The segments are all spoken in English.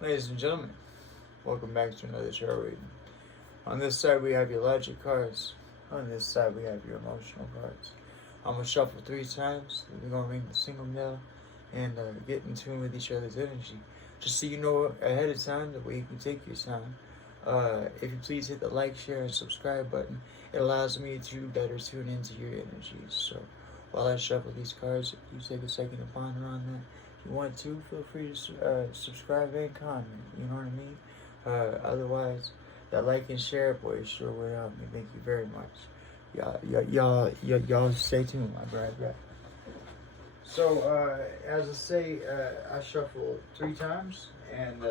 Ladies and gentlemen, welcome back to another tarot reading. On this side we have your logic cards. On this side we have your emotional cards. I'm going to shuffle 3 times. We're going to ring the single bell and get in tune with each other's energy. Just so you know ahead of time, the way you can take your time. If you please hit the like, share, and subscribe button, it allows me to better tune into your energies. So while I shuffle these cards, you take a second to ponder on that. If you want to, feel free to subscribe and comment. You know what I mean? Otherwise, that like and share, boy, sure would help me. Thank you very much. Y'all stay tuned. I'll be right back. So, as I say, I shuffle 3 times, and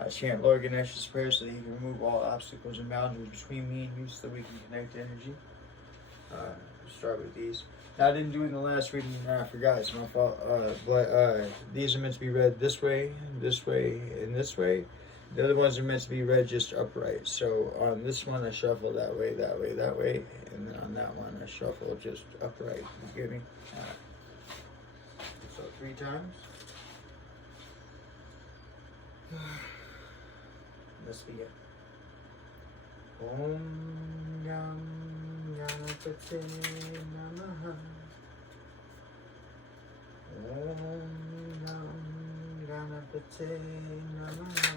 I chant Lord Ganesha's prayer so that he can remove all obstacles and boundaries between me and you so that we can connect energy. Start with these. Now, I didn't do it in the last reading, I forgot, it's my fault. But these are meant to be read this way, and this way. The other ones are meant to be read just upright. So on this one, I shuffle that way, and then on that one, I shuffle just upright. You get me? So 3 times. Let's begin. Om Gam Ganapate Namaha. Om Gam Ganapate Namaha.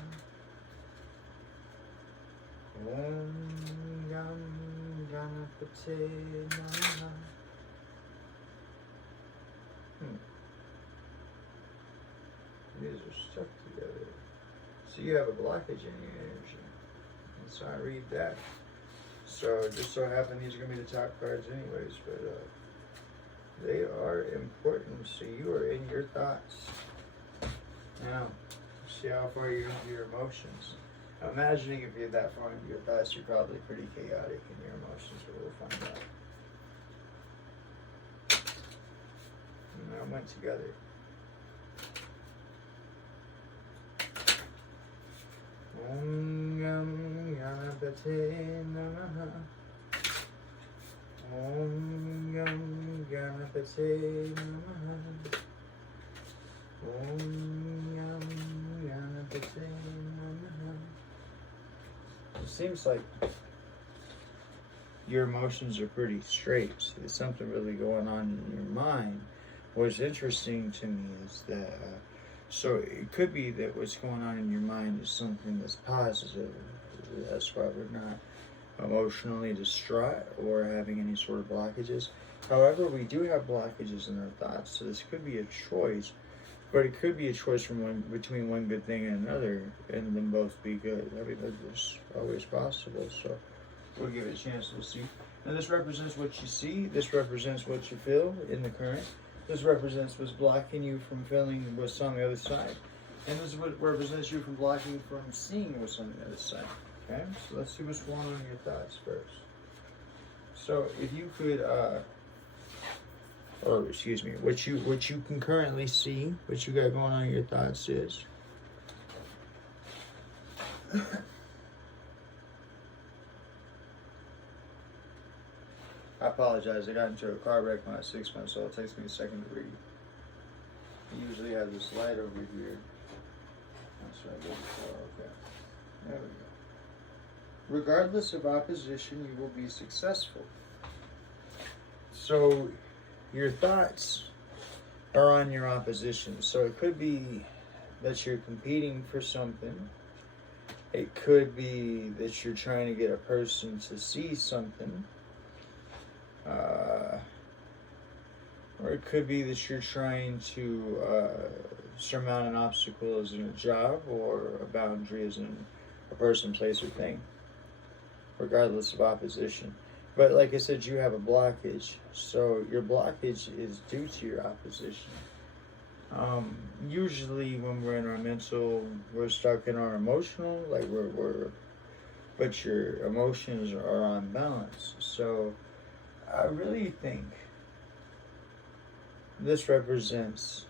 Om Gam Ganapate Namaha. These are stuck together. So you have a blockage in your energy. And so I read that. So just so happen these are going to be the top cards anyways, but they are important. So you are in your thoughts. Now, see how far you're into your emotions. I'm imagining if you're that far into your thoughts, you're probably pretty chaotic in your emotions, but we'll find out. And that went together. Om Gam Ganapate Namaha. Om Gam Ganapate Namaha. Om Gam Ganapate Namaha. It seems like your emotions are pretty straight. So there's something really going on in your mind. What's interesting to me is that so it could be that what's going on in your mind is something that's positive. That's why we're not emotionally distraught or having any sort of blockages. However, we do have blockages in our thoughts, so this could be a choice, but it could be a choice between one good thing and another, and them both be good. I mean, that's always possible, so we'll give it a chance. We'll see. Now, this represents what you see. This represents what you feel in the current. This represents what's blocking you from feeling what's on the other side. And this is what represents you from blocking from seeing what's on the other side. Okay? So let's see what's going on in your thoughts first. So if you could, what you can currently see, what you got going on in your thoughts is, I apologize, I got into a car wreck when I was 6 months old. It takes me a second to read. I usually have this light over here. That's what I did before. Okay. There we go. Regardless of opposition, you will be successful. So, your thoughts are on your opposition. So, it could be that you're competing for something. It could be that you're trying to get a person to see something. Or it could be that you're trying to surmount an obstacle as in a job or a boundary as in a person, place, or thing, regardless of opposition. But like I said, you have a blockage. So your blockage is due to your opposition. Usually when we're in our mental, we're stuck in our emotional, like but your emotions are on balance. So I really think this represents,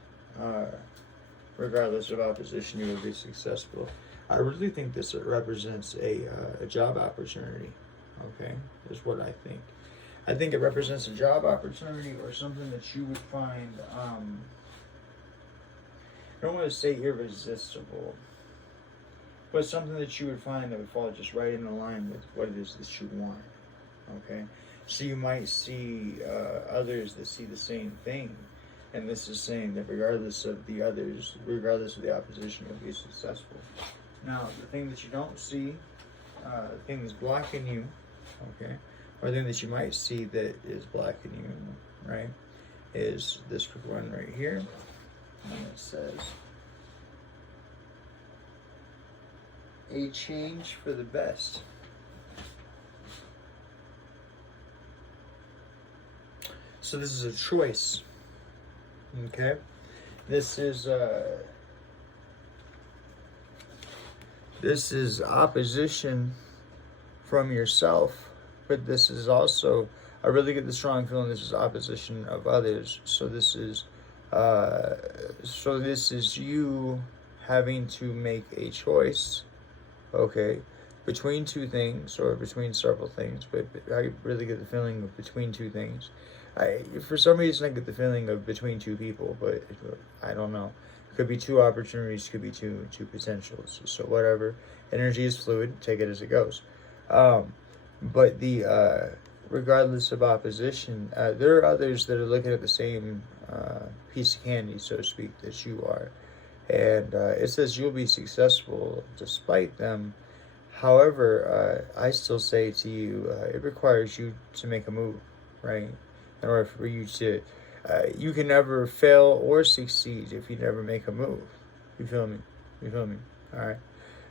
regardless of opposition, you will be successful. I really think this represents a job opportunity. Okay, is what I think. I think it represents a job opportunity or something that you would find, I don't want to say irresistible, but something that you would find that would fall just right in line with what it is that you want. Okay, so you might see others that see the same thing, and this is saying that regardless of the others, regardless of the opposition, you'll be successful. Now, the thing that you don't see, the thing that's blocking you, okay, or the thing that you might see that is blocking you, right, is this one right here, and it says, a change for the best. So this is a choice, okay? This is opposition from yourself, but this is also, I really get the strong feeling this is opposition of others. So this is you having to make a choice, okay, between two things or between several things, but I really get the feeling of between two things. For some reason, I get the feeling of between two people, but I don't know. It could be two opportunities, could be two potentials. So whatever. Energy is fluid. Take it as it goes. But regardless of opposition, there are others that are looking at the same piece of candy, so to speak, that you are. And it says you'll be successful despite them. However, I still say to you, it requires you to make a move, right? In order for you to, you can never fail or succeed if you never make a move. You feel me? You feel me? All right.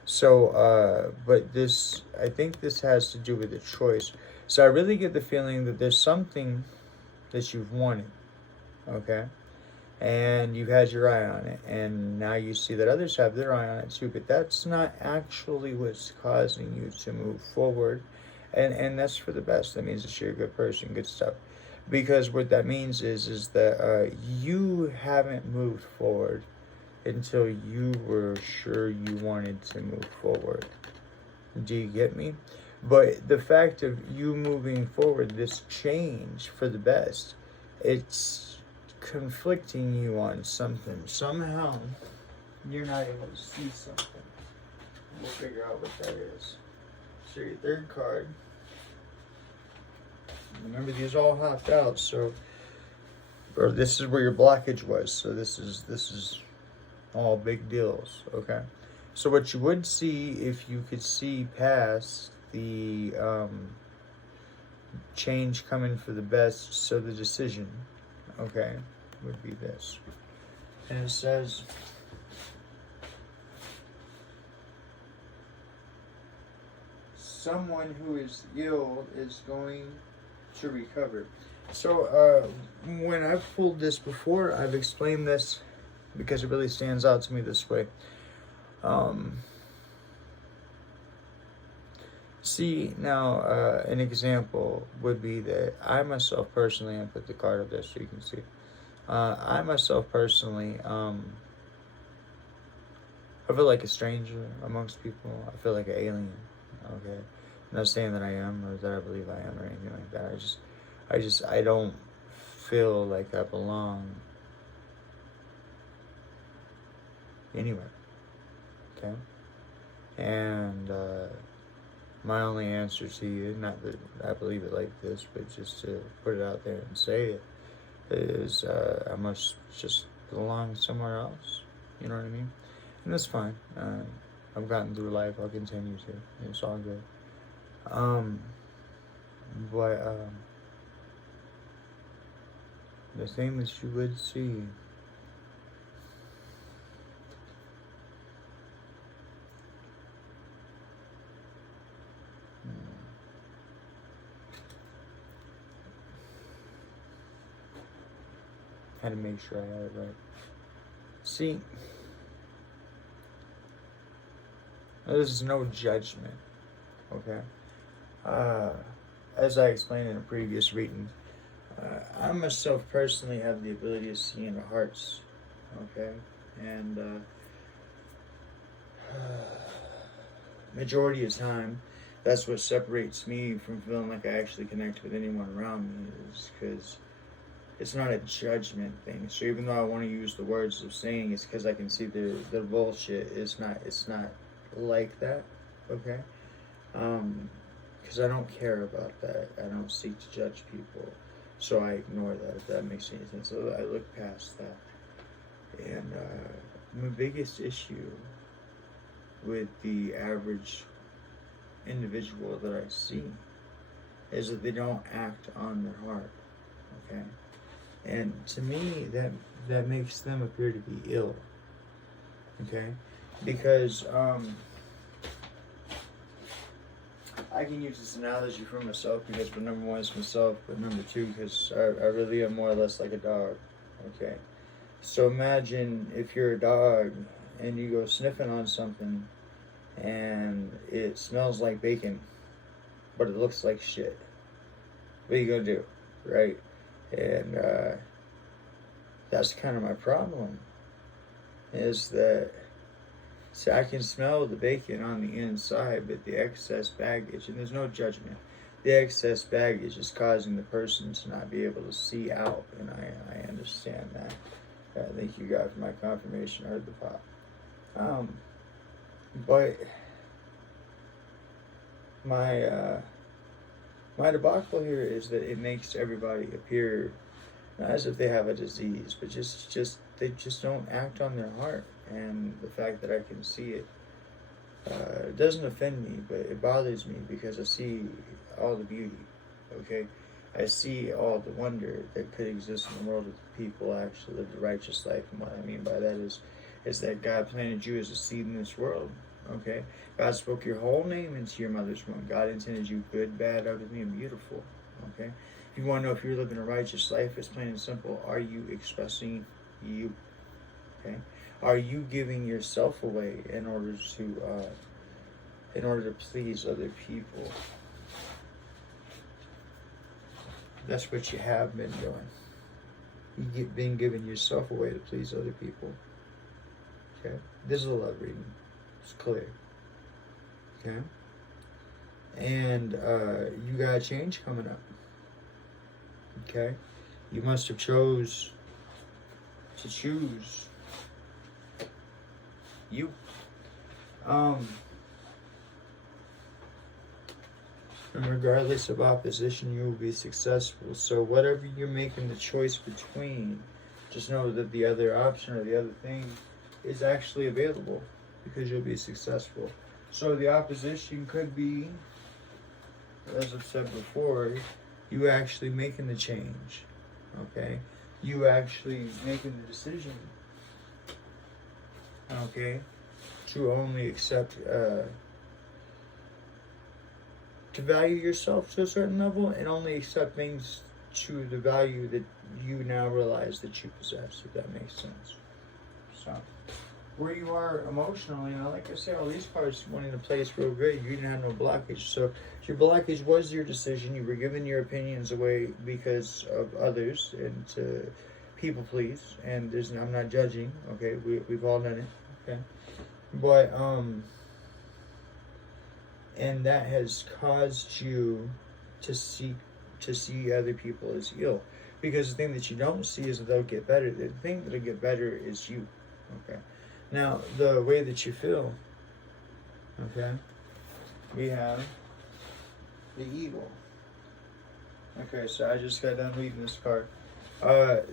So, but this, I think this has to do with a choice. So I really get the feeling that there's something that you've wanted, okay? And you've had your eye on it, and now you see that others have their eye on it too, but that's not actually what's causing you to move forward, and that's for the best. That means that you're a good person, good stuff, because what that means is that you haven't moved forward until you were sure you wanted to move forward. Do you get me? But the fact of you moving forward, this change for the best, it's conflicting you on something. Somehow, you're not able to see something. We'll figure out what that is. So your third card. Remember, these all hopped out, so, or this is where your blockage was. So this is all big deals, okay? So what you would see if you could see past the change coming for the best, so the decision, okay, would be this. And it says, someone who is ill is going to recover. So when I've pulled this before, I've explained this because it really stands out to me this way. See, now, an example would be that I myself personally, and put the card up there so you can see. I myself personally, I feel like a stranger amongst people. I feel like an alien. Okay, I'm not saying that I am or that I believe I am or anything like that. I don't feel like I belong anywhere. Okay, and my only answer to you, not that I believe it like this, but just to put it out there and say it, is I must just belong somewhere else. You know what I mean? And that's fine. I've gotten through life. I'll continue to. It's all good. But the thing that you would see, had to make sure I had it right. See, this is no judgment, okay? As I explained in a previous reading, I myself personally have the ability to see into hearts, okay? And majority of time, that's what separates me from feeling like I actually connect with anyone around me, is because it's not a judgment thing. So even though I want to use the words of saying it's because I can see the bullshit, it's not like that, okay? Because I don't care about that. I don't seek to judge people. So I ignore that, if that makes any sense. So I look past that. And my biggest issue with the average individual that I see is that they don't act on their heart, okay? And to me, that makes them appear to be ill, okay? Because I can use this analogy for myself because, but number one, it's myself, but number two, because I really am more or less like a dog, okay? So imagine if you're a dog and you go sniffing on something and it smells like bacon, but it looks like shit. What are you gonna do, right? And that's kind of my problem, is that, see, I can smell the bacon on the inside, but the excess baggage, and there's no judgment, the excess baggage is causing the person to not be able to see out, and I understand that. Thank you, God, for my confirmation. I heard the pop. But my debacle here is that it makes everybody appear not as if they have a disease, but just they just don't act on their heart. And the fact that I can see it doesn't offend me, but it bothers me because I see all the beauty, okay? I see all the wonder that could exist in the world if people actually lived a righteous life. And what I mean by that is that God planted you as a seed in this world, okay? God spoke your whole name into your mother's womb. God intended you good, bad, ugly, and beautiful, okay? If you want to know if you're living a righteous life, it's plain and simple. Are you expressing you, okay? Are you giving yourself away in order to please other people? That's what you have been doing. You've been giving yourself away to please other people. Okay? This is a love reading. It's clear. Okay? And you got a change coming up. Okay? You must have chose to choose you. And regardless of opposition, you will be successful. So whatever you're making the choice between, just know that the other option or the other thing is actually available, because you'll be successful. So the opposition could be, as I've said before, you actually making the change, okay? You actually making the decision, okay, to only accept, to value yourself to a certain level and only accept things to the value that you now realize that you possess, if that makes sense. So, where you are emotionally, and like I said, all these cards went into place real good. You didn't have no blockage. So your blockage was your decision. You were giving your opinions away because of others and to people please. And I'm not judging. Okay, we've all done it. Okay, but and that has caused you to see other people as ill, because the thing that you don't see is that they'll get better. The thing that'll get better is you. Okay. Now, the way that you feel, okay, we have the Eagle. Okay, so I just got done reading this card. The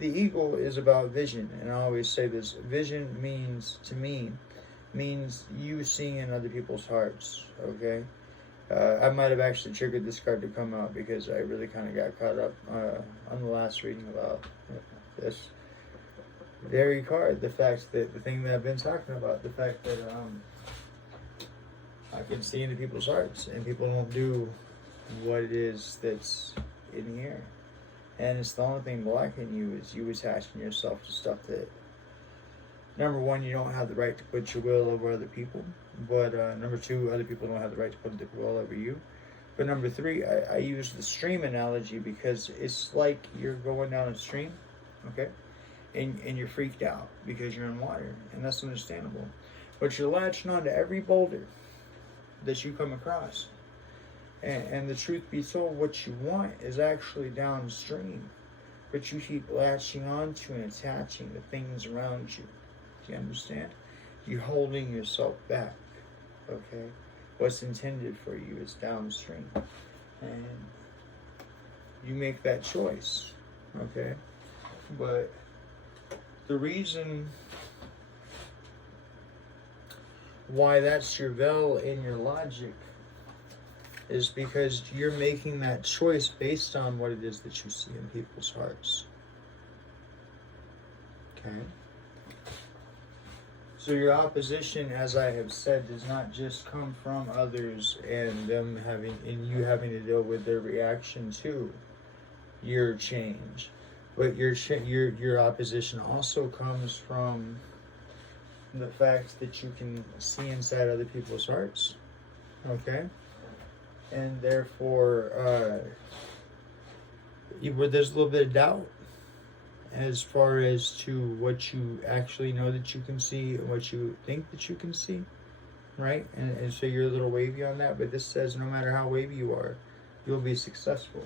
Eagle is about vision, and I always say this. Vision means, to me, means you seeing in other people's hearts, okay? I might have actually triggered this card to come out because I really kind of got caught up on the last reading about this very card. The fact that, the thing that I've been talking about, the fact that I can see into people's hearts and people don't do what it is that's in the air. And it's the only thing blocking you is you attaching yourself to stuff that, number one, you don't have the right to put your will over other people. But number two, other people don't have the right to put their will over you. But number three, I use the stream analogy because it's like you're going down a stream, okay? And you're freaked out because you're in water, and that's understandable. But you're latching on to every boulder that you come across. And the truth be told, what you want is actually downstream. But you keep latching onto and attaching the things around you. Do you understand? You're holding yourself back. okay? What's intended for you is downstream. And you make that choice, okay? But the reason why that's your veil in your logic is because you're making that choice based on what it is that you see in people's hearts. Okay? So your opposition, as I have said, does not just come from others and them having, and you having to deal with their reaction to your change, but your opposition also comes from the fact that you can see inside other people's hearts, okay, and therefore, where there's a little bit of doubt as far as to what you actually know that you can see and what you think that you can see, right? And so you're a little wavy on that, but this says no matter how wavy you are, you'll be successful.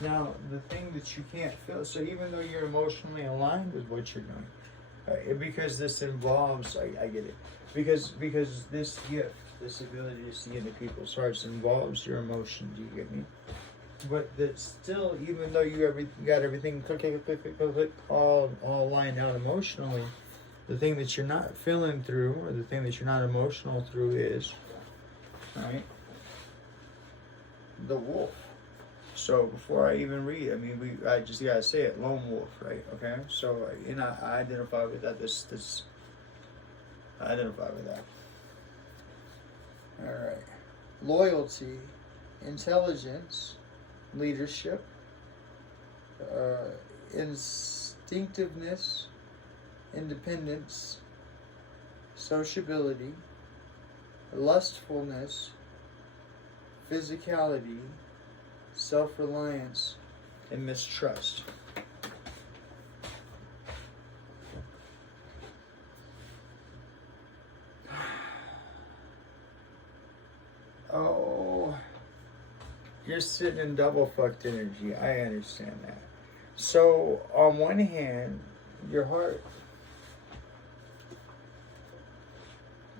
Now, the thing that you can't feel, so even though you're emotionally aligned with what you're doing, because this involves, I get it, because this gift, this ability to see into people's hearts involves your emotion, do you get me? But that still, even though you got everything all lined out emotionally, the thing that you're not feeling through, or the thing that you're not emotional through is, right, the wolf. So before I even read, I mean, I just gotta say it, lone wolf, right? Okay. So I identify with that. I identify with that. All right. Loyalty, intelligence, leadership, instinctiveness, independence, sociability, lustfulness, physicality, self-reliance, and mistrust. Oh, you're sitting in double fucked energy. I understand that. So, on one hand, your heart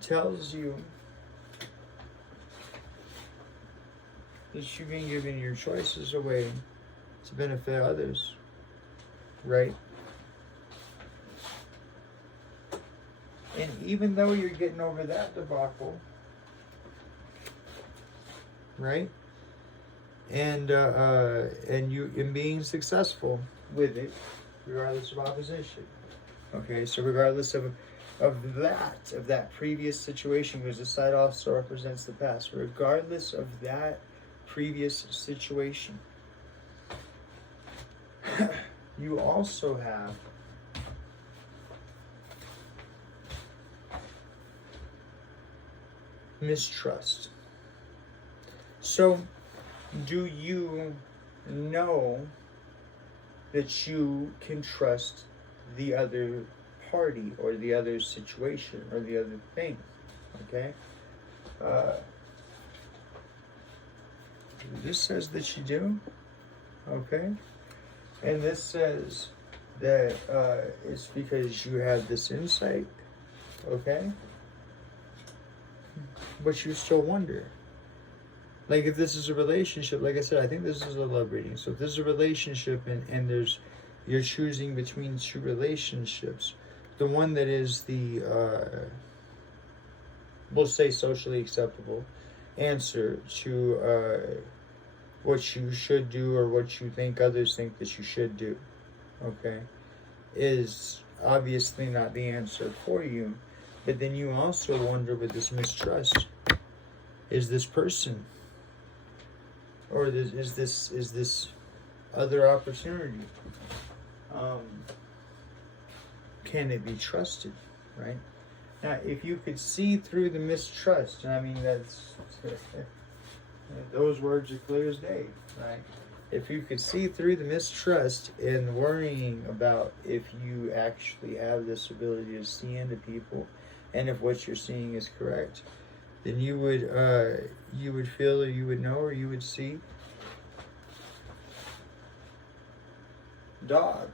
tells you that you've been giving your choices away to benefit others, right? And even though you're getting over that debacle, right? And being successful with it, regardless of opposition. Okay, so regardless of that previous situation, because the side also represents the past. Regardless of that previous situation, you also have mistrust. So, do you know that you can trust the other party or the other situation or the other thing? Okay? This says that you do. Okay? And this says that it's because you have this insight. Okay? But you still wonder. Like if this is a relationship, like I said, I think this is a love reading. So if this is a relationship and you're choosing between two relationships, the one that is the, we'll say socially acceptable answer to what you should do or what you think others think that you should do, okay, is obviously not the answer for you. But then you also wonder with this mistrust, is this person, or is this other opportunity, can it be trusted, right? Now, if you could see through the mistrust, and I mean that's those words are clear as day, right? If you could see through the mistrust and worrying about if you actually have this ability to see into people, and if what you're seeing is correct, then you would feel, or you would know, or you would see dog.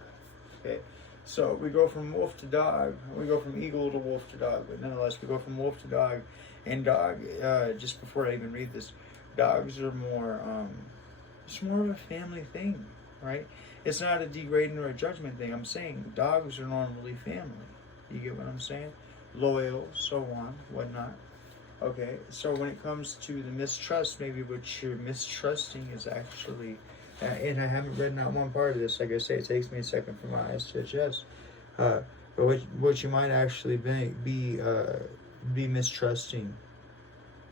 Okay, So we go from wolf to dog. We go from eagle to wolf to dog. But nonetheless, we go from wolf to dog. And dog, just before I even read this, dogs are more, it's more of a family thing, right? It's not a degrading or a judgment thing. I'm saying dogs are normally family. You get what I'm saying? Loyal, so on, whatnot. Okay, so when it comes to the mistrust, maybe what you're mistrusting is actually, and I haven't read not one part of this. Like I say, it takes me a second for my eyes to adjust. But what you might actually be mistrusting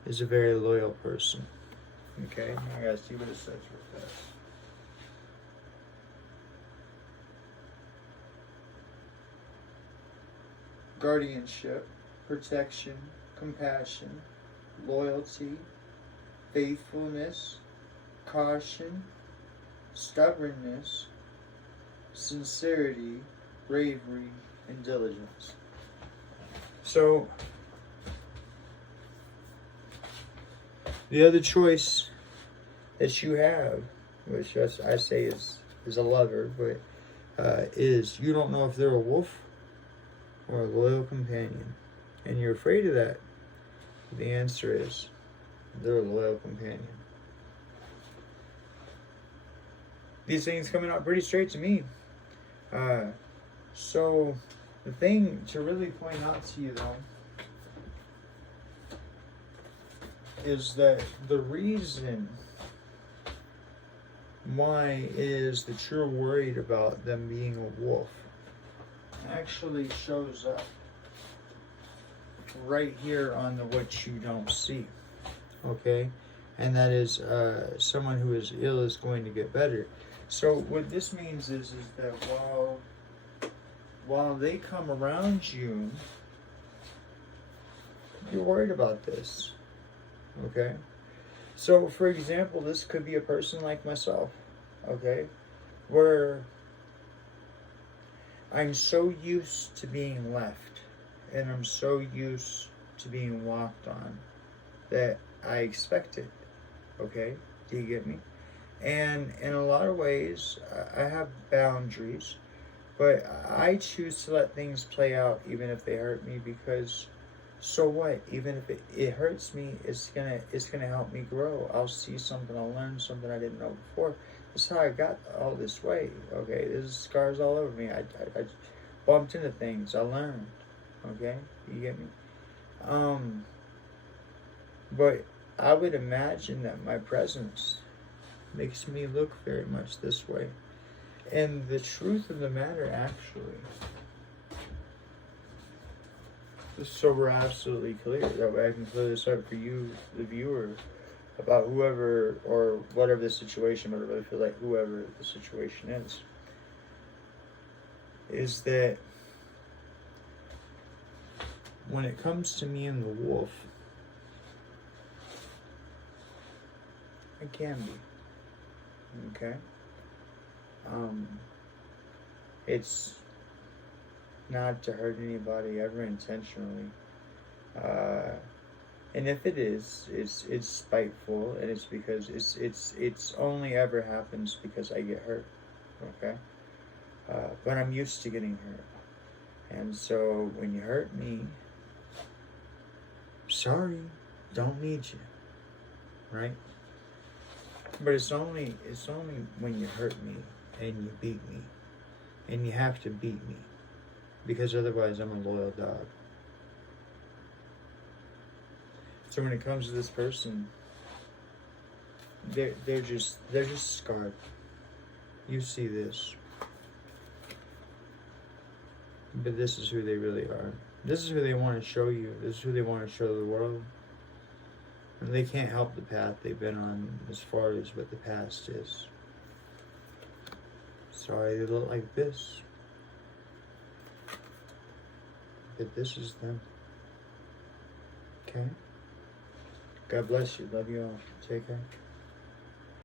is a very loyal person. Okay, I gotta see what it says real fast. Guardianship, protection, compassion, loyalty, faithfulness, caution, stubbornness, sincerity, bravery, and diligence. So, the other choice that you have, which I say is a lover, but is you don't know if they're a wolf or a loyal companion, and you're afraid of that. The answer is they're a loyal companion. These things coming out pretty straight to me. So the thing to really point out to you though is that the reason why it is that you're worried about them being a wolf actually shows up right here on the what you don't see. Okay? And that is someone who is ill is going to get better. So what this means is that while they come around you, you're worried about this. Okay? So for example, this could be a person like myself. Okay? Where I'm so used to being left and I'm so used to being walked on that I expect it. Okay? Do you get me? And in a lot of ways, I have boundaries, but I choose to let things play out even if they hurt me, because so what? Even if it hurts me, it's gonna help me grow. I'll see something, I'll learn something I didn't know before. That's how I got all this way. Okay, there's scars all over me. I bumped into things. I learned. Okay, you get me? But I would imagine that my presence makes me look very much this way. And the truth of the matter, actually, just so we're absolutely clear, that way I can clear this up for you, the viewer, about whoever or whatever the situation, but I really feel like whoever the situation is that when it comes to me and the wolf, I can be. Okay? It's not to hurt anybody ever intentionally. And if it is, it's spiteful, and it's because it's only ever happens because I get hurt. Okay? But I'm used to getting hurt. And so when you hurt me, sorry, don't need you. Right? But it's only when you hurt me and you beat me. And you have to beat me. Because otherwise I'm a loyal dog. So when it comes to this person, they're just scarred. You see this. But this is who they really are. This is who they want to show you. This is who they want to show the world. And they can't help the path they've been on as far as what the past is. Sorry, they look like this. But this is them. Okay? God bless you. Love you all. Take care.